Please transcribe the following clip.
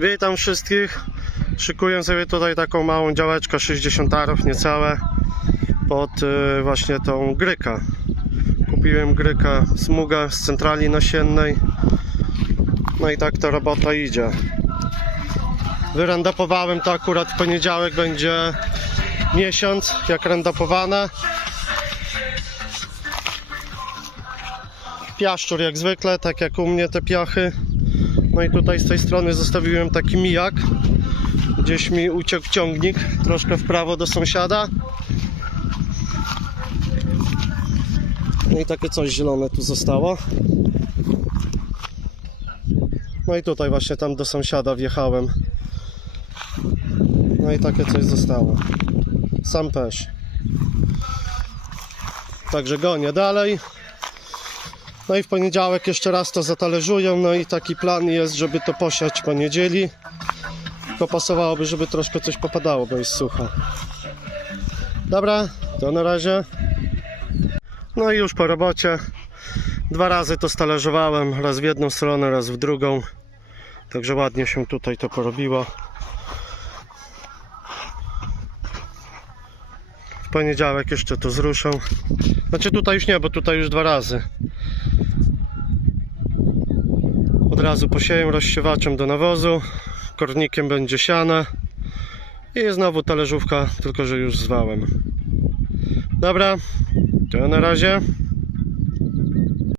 Witam wszystkich. Szykuję sobie tutaj taką małą działeczkę 60 arów, niecałe pod y, właśnie tą grykę. Kupiłem grykę smugę z centrali nasiennej. No i tak ta robota idzie. Wyrandapowałem to akurat w poniedziałek będzie miesiąc jak randapowane. Piaszczur jak zwykle, tak jak u mnie te piachy. No i tutaj z tej strony zostawiłem taki mijak. Gdzieś mi uciekł ciągnik troszkę w prawo do sąsiada. No i takie coś zielone tu zostało. No i tutaj właśnie tam do sąsiada wjechałem. No i takie coś zostało. Sam pesz. Także gonię dalej. No i w poniedziałek jeszcze raz to zatalerzuję. No i taki plan jest, żeby to posiać po niedzieli. Tylko pasowałoby, żeby troszkę coś popadało, bo jest sucho. Dobra, to na razie. No i już po robocie. Dwa razy to stależowałem, raz w jedną stronę, raz w drugą. Także ładnie się tutaj to porobiło. W poniedziałek jeszcze to zruszę. Znaczy tutaj już nie, bo tutaj już dwa razy. Od razu posieję rozsiewaczem do nawozu. Kornikiem będzie siane. I znowu talerzówka, tylko że już zwałem. Dobra, to na razie.